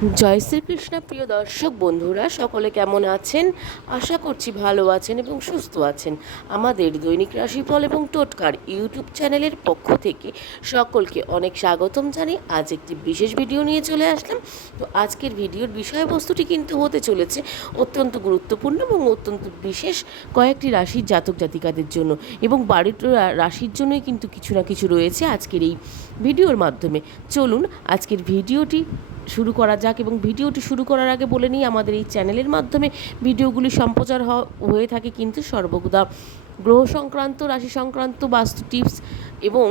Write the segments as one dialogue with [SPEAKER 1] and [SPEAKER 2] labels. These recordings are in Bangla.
[SPEAKER 1] জয় শ্রীকৃষ্ণ, প্রিয় দর্শক বন্ধুরা, সকলে কেমন আছেন? আশা করছি ভালো আছেন এবং সুস্থ আছেন। আমাদের দৈনিক রাশিফল এবং টোটকার ইউটিউব চ্যানেলের পক্ষ থেকে সকলকে অনেক স্বাগতম জানিয়ে আজ একটি বিশেষ ভিডিও নিয়ে চলে আসলাম। তো আজকের ভিডিওর বিষয়বস্তুটি কিন্তু হতে চলেছে অত্যন্ত গুরুত্বপূর্ণ এবং অত্যন্ত বিশেষ কয়েকটি রাশির জাতক জাতিকাদের জন্য এবং বাড়ির রাশির জন্যই কিন্তু কিছু না কিছু রয়েছে আজকের এই ভিডিওর মাধ্যমে। চলুন আজকের ভিডিওটি শুরু করা যাক। এবং ভিডিওটি শুরু করার আগে বলে নিই, আমাদের এই চ্যানেলের মাধ্যমে ভিডিওগুলি সম্প্রচার হয়ে থাকে কিন্তু সর্বদা গ্রহ সংক্রান্ত, রাশি সংক্রান্ত, বাস্তু টিপস এবং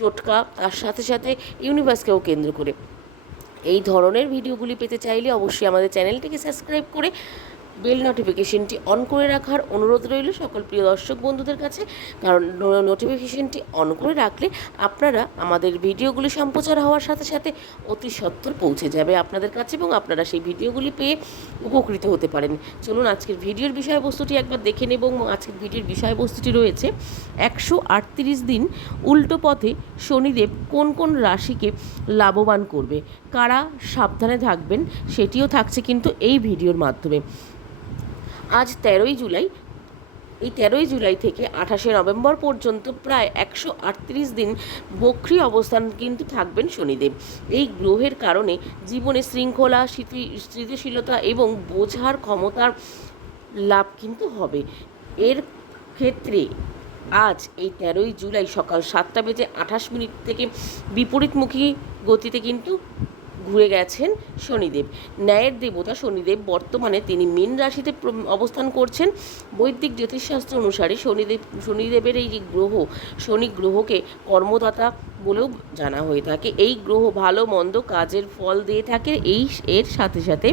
[SPEAKER 1] টোটকা, তার সাথে সাথে ইউনিভার্সকেও কেন্দ্র করে। এই ধরনের ভিডিওগুলি পেতে চাইলে অবশ্যই আমাদের চ্যানেলটিকে সাবস্ক্রাইব করে বেল নোটিফিকেশনটি অন করে রাখার অনুরোধ রইল সকল প্রিয় দর্শক বন্ধুদের কাছে। কারণ নোটিফিকেশনটি অন করে রাখলে আপনারা আমাদের ভিডিওগুলি সম্প্রচার হওয়ার সাথে সাথে অতি সত্বর পৌঁছে যাবে আপনাদের কাছে এবং আপনারা সেই ভিডিওগুলি পেয়ে উপকৃত হতে পারেন। চলুন আজকের ভিডিওর বিষয়বস্তুটি একবার দেখে নেব এবং আজকের ভিডিওর বিষয়বস্তুটি রয়েছে একশো আটত্রিশ দিন উল্টো পথে শনিদেব কোন কোন রাশিকে লাভবান করবে? কারা সাবধানে থাকবেন? সেটিও থাকছে কিন্তু এই ভিডিওর মাধ্যমে। আজ তেরোই জুলাই এই তেরোই জুলাই থেকে আঠাশে নভেম্বর পর্যন্ত প্রায় একশো আটত্রিশ দিন বক্রি অবস্থান কিন্তু থাকবেন শনিদেব। এই গ্রহের কারণে জীবনে শৃঙ্খলা স্মৃতি স্থিতিশীলতা এবং বোঝার ক্ষমতার লাভ কিন্তু হবে। এর ক্ষেত্রে আজ এই তেরোই জুলাই সকাল সাতটা বেজে আঠাশ মিনিট থেকে বিপরীতমুখী গতিতে কিন্তু ঘুরে গেছেন শনিদেব। ন্যায়ের দেবতা শনিদেব বর্তমানে তিনি মীন রাশিতে অবস্থান করছেন। বৈদিক জ্যোতিষশাস্ত্র অনুসারে শনিদেব, শনিদেবের এই যে গ্রহ, শনি গ্রহকে কর্মদাতা বলেও জানা হয়ে থাকে। এই গ্রহ ভালো, মন্দ কাজের ফল দিয়ে থাকে। এই এর সাথে সাথে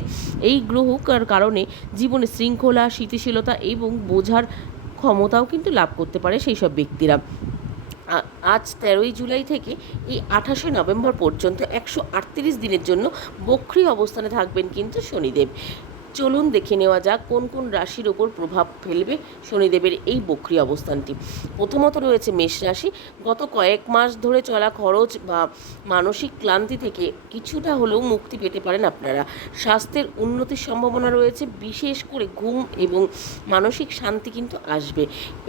[SPEAKER 1] এই গ্রহকার কারণে জীবনে শৃঙ্খলা, স্থিতিশীলতা এবং বোঝার ক্ষমতাও কিন্তু লাভ করতে পারে সেই সব ব্যক্তিরা। আজ তেরোই জুলাই থেকে এই আঠাশে নভেম্বর পর্যন্ত একশো আটত্রিশ দিনের জন্য বক্রি অবস্থানে থাকবেন কিন্তু শনিদেব। চলুন দেখে নেওয়া যাক কোন কোন রাশির ওপর প্রভাব ফেলবে শনিদেবের এই বক্রি অবস্থানটি। প্রথমত রয়েছে মেষ রাশি। গত কয়েক মাস ধরে চলা খরচ বা মানসিক ক্লান্তি থেকে কিছুটা হলেও মুক্তি পেতে পারেন আপনারা। স্বাস্থ্যের উন্নতির সম্ভাবনা রয়েছে, বিশেষ করে ঘুম এবং মানসিক শান্তি কিন্তু আসবে।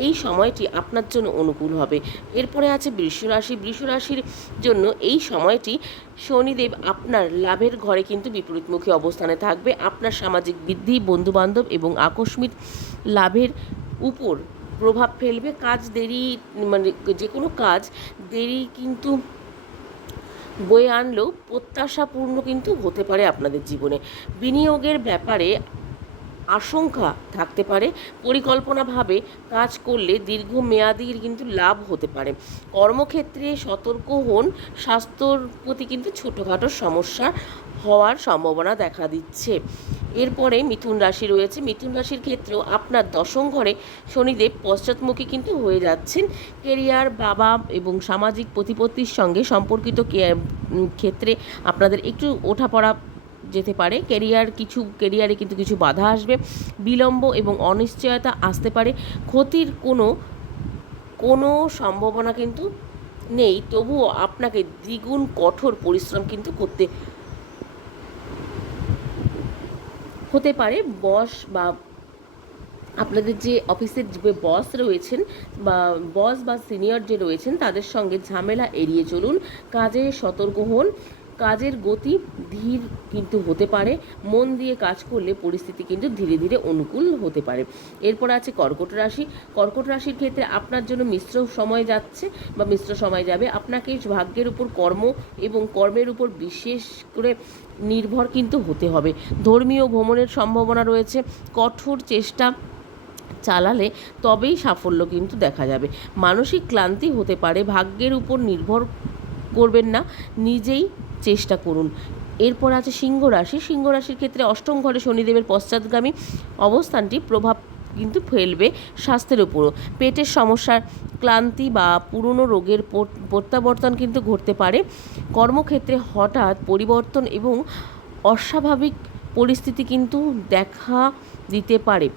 [SPEAKER 1] এই সময়টি আপনার জন্য অনুকূল হবে। এরপরে আছে বৃষ রাশি। বৃষ রাশির জন্য এই সময়টি শনিদেব আপনার লাভের ঘরে কিন্তু বিপরীতমুখী অবস্থানে থাকবে। আপনার সামাজিক বৃদ্ধি, বন্ধুবান্ধব এবং আকস্মিক লাভের উপর প্রভাব ফেলবে। কাজ দেরি মানে যে কোনো কাজ দেরি কিন্তু বয়ে আনলেও প্রত্যাশাপূর্ণ কিন্তু হতে পারে আপনাদের জীবনে। বিনিয়োগের ব্যাপারে আশঙ্কা থাকতে পারে। পরিকল্পনাভাবে কাজ করলে দীর্ঘমেয়াদীর কিন্তু লাভ হতে পারে। কর্মক্ষেত্রে সতর্ক হন, স্বাস্থ্যর প্রতি কিন্তু ছোটোখাটো সমস্যা হওয়ার সম্ভাবনা দেখা দিচ্ছে। এরপরে মিথুন রাশি রয়েছে। মিথুন রাশির ক্ষেত্রেও আপনার দশম ঘরে শনিদেব পশ্চাৎমুখী কিন্তু হয়ে যাচ্ছেন। কেরিয়ার, বাবা এবং সামাজিক প্রতিপত্তির সঙ্গে সম্পর্কিত ক্ষেত্রে আপনাদের একটু ওঠাপড়া যেতে পারে। কেরিয়ার কিছু কেরিয়ারে কিন্তু কিছু বাধা আসবে। বিলম্ব এবং অনিশ্চয়তা আসতে পারে। ক্ষতির কোনো কোনো সম্ভাবনা কিন্তু নেই। তবুও আপনাকে দ্বিগুণ কঠোর পরিশ্রম কিন্তু করতে হতে পারে। বস বা আপনাদের যে অফিসের যে বস রয়েছেন বা বস বা সিনিয়র যে রয়েছেন, তাদের সঙ্গে ঝামেলা এড়িয়ে চলুন। কাজে সতর্ক হন। কাজের গতি ধীর কিন্তু হতে পারে। মন দিয়ে কাজ করলে পরিস্থিতি কিন্তু ধীরে ধীরে অনুকূল হতে পারে। এরপর আছে কর্কট রাশি। কর্কট রাশির ক্ষেত্রে আপনার জন্য মিশ্র সময় যাচ্ছে বা মিশ্র সময় যাবে। আপনাকে ভাগ্যের উপর কর্ম এবং কর্মের উপর বিশেষ করে নির্ভর কিন্তু হতে হবে। ধর্মীয় ভ্রমণের সম্ভাবনা রয়েছে। কঠোর চেষ্টা চালালে তবেই সাফল্য কিন্তু দেখা যাবে। মানসিক ক্লান্তি হতে পারে। ভাগ্যের উপর নির্ভর করবেন না। নিজেই চেষ্টা করুন। এরপর আছে সিংহ রাশি। সিংহ রাশির ক্ষেত্রে অষ্টম ঘরে শনিদেবের পশ্চাৎগামী অবস্থানটি প্রভাব কিন্তু ফেলবে স্বাস্থ্যের উপরও। পেটের সমস্যার ক্লান্তি বা পুরনো রোগের প্রত্যাবর্তন কিন্তু ঘটতে পারে। কর্মক্ষেত্রে হঠাৎ পরিবর্তন এবং অস্বাভাবিক পরিস্থিতি কিন্তু দেখা দিতে পারে।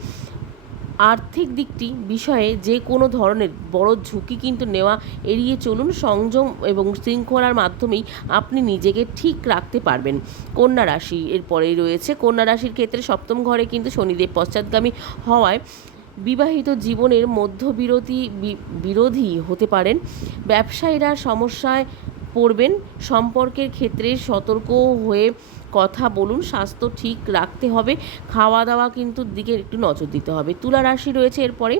[SPEAKER 1] আর্থিক দিকটি বিষয়ে যে কোনো ধরনের বড় ঝুঁকি কিন্তু নেওয়া, এড়িয়ে চলুন, সংযম এবং শৃঙ্খলার মাধ্যমেই আপনি নিজেকে ঠিক রাখতে পারবেন। কন্যা রাশি, এরপরেই রয়েছে, কন্যা রাশির ক্ষেত্রে সপ্তম ঘরে কিন্তু শনিদেব পশ্চাৎগামী হওয়ায় বিবাহিত জীবনের মধ্যবিরতি বিরোধী হতে পারেন। ব্যবসায়ীরা সমস্যায় পড়বেন, সম্পর্কের ক্ষেত্রে সতর্ক হয়ে কথা বলুন, স্বাস্থ্য ঠিক রাখতে হবে খাওয়া দাওয়া কিন্তু দিকে একটু নজর দিতে হবে। তুলা রাশি রয়েছে এরপরে,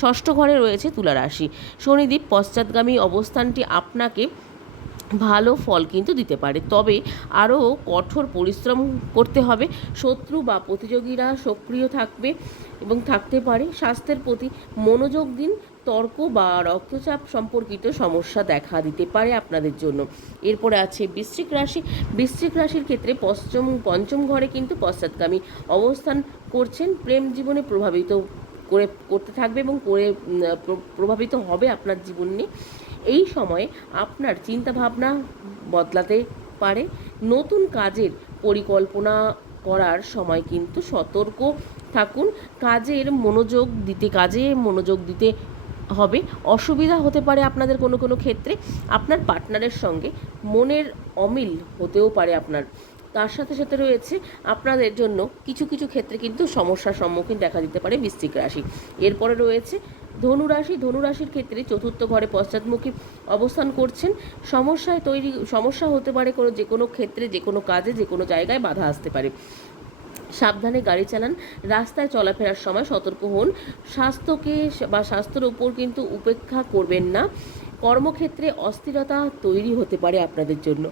[SPEAKER 1] ষষ্ঠ ঘরে রয়েছে তুলা রাশি। শনিদ্বীপ পশ্চাৎগামী অবস্থানটি আপনাকে ভালো ফল কিন্তু দিতে পারে। তবে আরও কঠোর পরিশ্রম করতে হবে। শত্রু বা প্রতিযোগীরা সক্রিয় থাকবে এবং থাকতে পারে। স্বাস্থ্যের প্রতি মনোযোগ দিন। তর্ক বা রক্তচাপ সম্পর্কিত সমস্যা দেখা দিতে পারে আপনাদের জন্য। এরপরে আছে বৃশ্চিক রাশি। বৃশ্চিক রাশির ক্ষেত্রে পশ্চম, পঞ্চম ঘরে কিন্তু পশ্চাৎগামী অবস্থান করছেন। প্রেম জীবনে প্রভাবিত করে, করতে থাকবে এবং করে প্রভাবিত হবে আপনার জীবন নিয়ে। এই সময়ে আপনার চিন্তাভাবনা বদলাতে পারে। নতুন কাজের পরিকল্পনা করার সময় কিন্তু সতর্ক থাকুন। কাজের মনোযোগ দিতে, কাজে মনোযোগ দিতে হবে। অসুবিধা হতে পারে আপনাদের কোনো কোনো ক্ষেত্রে। আপনার পার্টনারের সঙ্গে মনের অমিল হতেও পারে আপনার। তার সাথে সাথে রয়েছে আপনাদের জন্য কিছু কিছু ক্ষেত্রে কিন্তু সমস্যার সম্মুখীন দেখা দিতে পারে বৃশ্চিক রাশি। এরপরে রয়েছে ধনুরাশি, ধনুরাশির ক্ষেত্রে চতুর্থ ঘরে পশ্চাৎমুখী অবস্থান করছেন। সমস্যায় তৈরি, সমস্যা হতে পারে কোনো যে কোনো ক্ষেত্রে, যে কোনো কাজে, যে কোনো জায়গায় বাধা আসতে পারে। সাবধানে গাড়ি চালান, রাস্তায় চলাফেরার সময় সতর্ক হন। স্বাস্থ্যকে বা স্বাস্থ্যের উপর কিন্তু উপেক্ষা করবেন না। কর্মক্ষেত্রে অস্থিরতা তৈরি হতে পারে আপনাদের জন্য।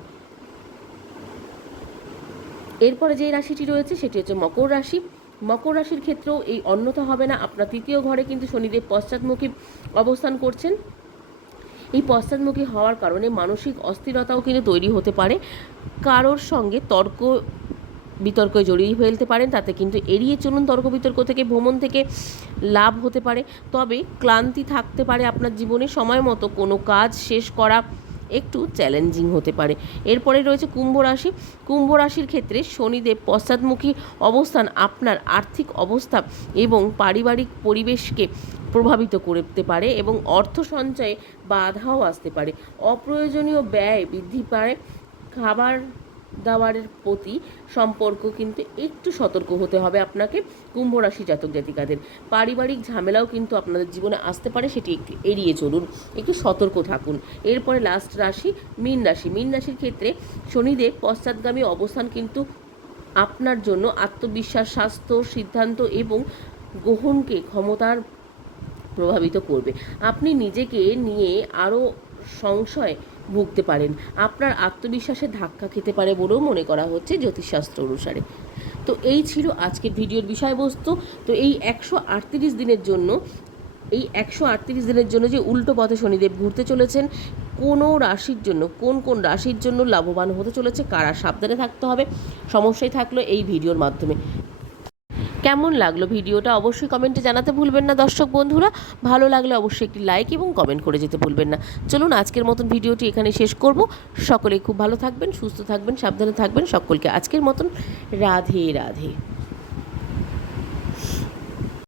[SPEAKER 1] এরপরে যে রাশিটি রয়েছে, সেটি হচ্ছে মকর রাশি। মকর রাশির ক্ষেত্রেও এই অন্যথা হবে না। আপনার তৃতীয় ঘরে কিন্তু শনিদেব পশ্চাৎমুখী অবস্থান করছেন। এই পশ্চাৎমুখী হওয়ার কারণে মানসিক অস্থিরতাও কিন্তু তৈরি হতে পারে। কারোর সঙ্গে তর্ক, বিতর্কে জড়িয়ে ফেলতে পারেন। তাতে কিন্তু এড়িয়ে চলুন তর্ক, বিতর্ক থেকে, ভ্রমণ থেকে লাভ হতে পারে। তবে ক্লান্তি থাকতে পারে আপনার জীবনে। সময় মতো কোনো কাজ শেষ করা একটু চ্যালেঞ্জিং হতে পারে। এরপরে রয়েছে কুম্ভ রাশি। কুম্ভ রাশির ক্ষেত্রে শনিদেব পশ্চাৎমুখী অবস্থান আপনার আর্থিক অবস্থা এবং পারিবারিক পরিবেশকে প্রভাবিত করতে পারে এবং অর্থ সঞ্চয়ে বাধাও আসতে পারে। অপ্রয়োজনীয় ব্যয় বৃদ্ধি পায়। খাবার দাবারের প্রতি সম্পর্ক কিন্তু একটু সতর্ক হতে হবে আপনাকে কুম্ভ রাশি জাতক জাতিকাদের। পারিবারিক ঝামেলাও কিন্তু আপনাদের জীবনে আসতে পারে, সেটি একটু এড়িয়ে চলুন, একটু সতর্ক থাকুন। এরপরে লাস্ট রাশি, মীন রাশি। মীন রাশির ক্ষেত্রে শনিদেব পশ্চাৎগামী অবস্থান কিন্তু আপনার জন্য আত্মবিশ্বাস, স্বাস্থ্য সিদ্ধান্ত এবং গ্রহণকে ক্ষমতার প্রভাবিত করবে। আপনি নিজেকে নিয়ে আরও সংশয় ভুগতে পারেন। আপনার আত্মবিশ্বাসে ধাক্কা খেতে পারে বলেও মনে করা হচ্ছে জ্যোতিষশাস্ত্র অনুসারে। তো এই ছিল আজকের ভিডিওর বিষয়বস্তু। তো এই একশো আটত্রিশ দিনের জন্য, এই একশো আটত্রিশ দিনের জন্য যে উল্টো পথে শনিদেব ঘুরতে চলেছেন, কোনো রাশির জন্য, কোন কোন রাশির জন্য লাভবান হতে চলেছে, কারা সাবধানে থাকতে হবে, সমস্যাই থাকল এই ভিডিওর মাধ্যমে। কেমন লাগল ভিডিওটা অবশ্যই কমেন্টে জানাতে ভুলবেন না দর্শক বন্ধুরা। ভালো লাগলে অবশ্যই একটি লাইক এবং কমেন্ট করে যেতে ভুলবেন না। চলুন আজকের মতন ভিডিওটি এখানে শেষ করব। সকলে খুব ভালো থাকবেন, সুস্থ থাকবেন, সাবধানে থাকবেন। সকলকে আজকের মতন রাধে রাধে।